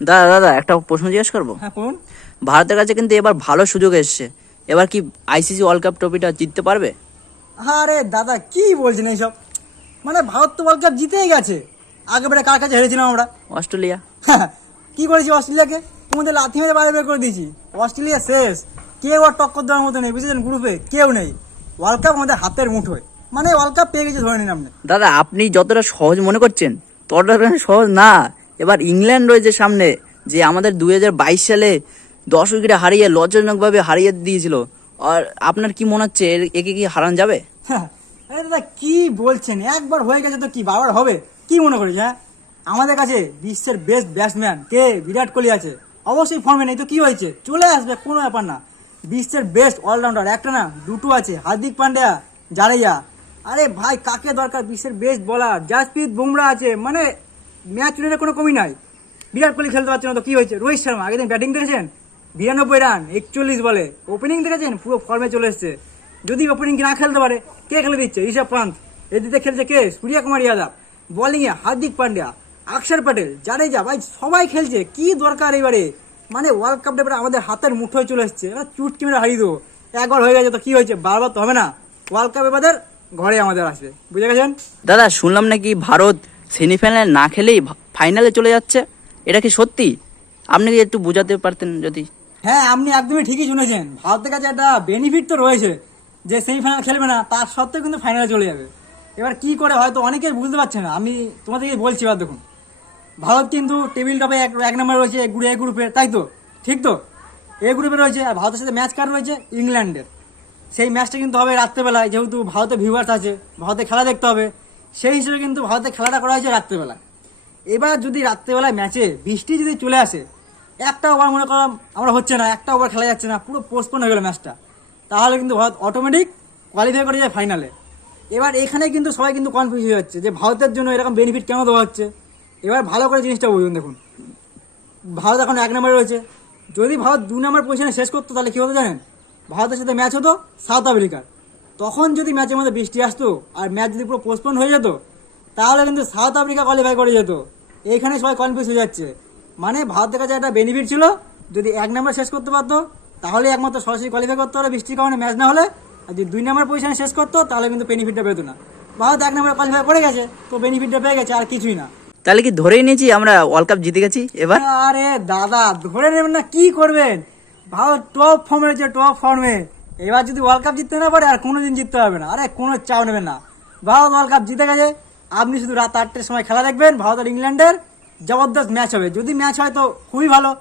দাদা দাদা একটা প্রশ্ন জিজ্ঞেস করব? হ্যাঁ করুন। ভারতের কাছে কিন্তু এবার ভালো সুযোগ এসছে। এবার কি আইসিসি ওয়ার্ল্ড কাপ ট্রফিটা জিততে পারবে? আরে দাদা কি বলছেন এইসব? মানে ভারত তো ওয়ার্ল্ড কাপ জিতেই গেছে। আগেবারে কার কাছে হেরেছিলাম আমরা? অস্ট্রেলিয়া। কি করেছি অস্ট্রেলিয়াকে? তোমাদের লাথি মেরে বাইরে বের করে দিয়েছি। অস্ট্রেলিয়া শেষ। কেউ আর টক্কর দেওয়ার মতো নেই বুঝেছেন? গ্রুপে কেউ নেই। ওয়ার্ল্ড কাপ আমাদের হাতের মুঠোয় মানে ওয়ার্ল্ড কাপ পেয়ে গেছে ধরে নিন আপনি দাদা আপনি যতটা সহজ মনে করছেন ততটা সহজ না। এবার ইংল্যান্ড রয়েছে সামনে যে আমাদের দুই হাজার বাইশ সালে দশ উইকেটে হারিয়ে লজ্জাজনকভাবে হারিয়ে দিয়েছিল। আর আপনার কি মনে হচ্ছে একে কি হারান যাবে? হ্যাঁ, আরে দাদা কি বলছেন? একবার হয়ে গেছে তো কি বারবার হবে? কি মনে করিস হ্যাঁ? আমাদের কাছে বিশ্বের বেস্ট ব্যাটসম্যান কে? বিরাট কোহলি আছে। অবশ্যই ফর্মে নেই তো কি হয়েছে? চলে আসবে কোনো ব্যাপার না। বিশ্বের বেস্ট অলরাউন্ডার একটা না দুটো আছে হার্দিক পান্ডিয়া জাডেজা আরে ভাই কাকে দরকার? বিশ্বের বেস্ট বলার জাসপ্রীত বুমরা আছে। মানে ম্যাচ উইনারের কোনো কমি নাই। বিরাট কোহলি খেলতে পারছে না তো কি হয়েছে? রোহিত শর্মা আগের দিন ব্যাটিং দেখেছেন? বিরানব্বই রান, একচল্লিশ বলে। ওপেনিং দেখেছেন? পুরো ফর্মে চলে এসছে। যদি ওপেনিং না খেলতে পারে, কে খেলে দিচ্ছে? ঋষভ পান্ত। এদিকে খেলছে কে? সূর্য কুমার যাদব বোলিংয়ে হার্দিক পান্ডিয়া, অক্ষর প্যাটেল, জাডেজা, ভাই সবাই খেলছে। কি দরকার এবারে? মানে ওয়ার্ল্ড কাপটা এবারে আমাদের হাতের মুঠোয় চলে এসছে। এবার চুটকি মেরে হারিয়ে দেবো। একবার হয়ে গেছে তো কি হয়েছে? বারবার তো হবে না। ওয়ার্ল্ড কাপ এবারে ঘরে আমাদের আসবে। বুঝে গেছেন? দাদা, শুনলাম নাকি ভারত সেমিফাইনালে না খেলেই ফাইনালে চলে যাচ্ছে। এটা কি সত্যি? আপনি কি একটু বোঝাতে পারতেন যদি। হ্যাঁ আপনি একদমই ঠিকই শুনেছেন। ভারতের কাছে একটা বেনিফিট তো রয়েছে যে সেমিফাইনাল খেলবে না, তার সত্ত্বেও কিন্তু ফাইনালে চলে যাবে। এবার কি করে হয়তো অনেকেই বুঝতে পারছে না, আমি তোমাদেরকে বলছি এবার দেখুন। ভারত কিন্তু টেবিল টপে এক এক নম্বর রয়েছে গ্রুপে এ গ্রুপে, তাই তো? ঠিক তো? এ গ্রুপে রয়েছে আর ভারতের সাথে ম্যাচ কার রয়েছে? ইংল্যান্ডের। সেই ম্যাচটা কিন্তু হবে রাত্রেবেলায়, যেহেতু ভারতে ভিউয়ার্স আছে ভারতে খেলা দেখতে হবে। সেই হিসেবে কিন্তু ভারতে খেলাটা করা হয়েছে রাত্রেবেলায় এবার যদি রাত্রেবেলায় ম্যাচে বৃষ্টি যদি চলে আসে একটা ওভার মনে করলাম আমরা হচ্ছে না একটা ওভার খেলা যাচ্ছে না, পুরো পোস্টপোন হয়ে গেল ম্যাচটা তাহলে কিন্তু ভারত অটোমেটিক কোয়ালিফাই করে যায় ফাইনালে এবার এখানে কিন্তু সবাই কিন্তু কনফিউজ হয়ে যাচ্ছে যে ভারতের জন্য এরকম বেনিফিট কেন দেওয়া হচ্ছে? এবার ভালো করে জিনিসটা বুঝুন দেখুন। ভারত এখন এক নম্বরে রয়েছে। যদি ভারত দু নম্বর পজিশনে শেষ করতো, তাহলে কী হতো জানেন? ভারতের সাথে ম্যাচ হতো সাউথ আফ্রিকার তখন যদি ম্যাচের মধ্যে বৃষ্টি আসতো আর ম্যাচ যদি পুরো পোস্টপোন হয়ে যেত তাহলে কিন্তু সাউথ আফ্রিকা কোয়ালিফাই করে যেত। এইখানে সবাই কনফিউজ হয়ে যাচ্ছে। মানে ভারতের কাছে একটা বেনিফিট ছিল যদি এক নম্বর শেষ করতে পারতো তাহলে একমাত্র সরাসরি কোয়ালিফাই করতে পারে বৃষ্টির কারণে ম্যাচ না হলে। আর যদি দুই নম্বর পজিশনে শেষ করতো তাহলে কিন্তু বেনিফিটটা পেতো না। ভারত এক নম্বর কোয়ালিফাই করে গেছে তো বেনিফিটটা পেয়ে গেছে আর কিছুই না। তাহলে কি ধরেই নিয়েছি আমরা ওয়ার্ল্ড কাপ জিতে গেছি এবার? আরে দাদা ধরে নেবেন না কি করবেন? ভারত টপ ফর্মে রয়েছে টপ ফর্মে এবার যদি ওয়ার্ল্ড কাপ জিততে না পারে, আর কোনোদিন জিততে পারবে না। আরে, কোনো চাও নেবেন না। ভারত ওয়ার্ল্ড কাপ জিতে গেছে। আপনি শুধু রাত আটটার সময় খেলা দেখবেন। ভারত আর ইংল্যান্ডের জবরদস্ত ম্যাচ হবে। যদি ম্যাচ হয় তো খুবই ভালো।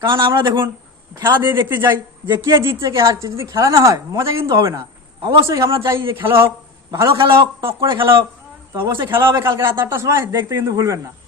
কারণ আমরা দেখুন, খেলা দিয়ে দেখতে চাই যে কে জিতছে, কে হারছে। যদি খেলা না হয়, মজা কিন্তু হবে না। অবশ্যই আমরা চাই যে খেলা হোক। ভালো খেলা হোক, টক করে খেলা হোক। তো অবশ্যই খেলা হবে কালকে রাত আটটার সময়। দেখতে কিন্তু ভুলবেন না।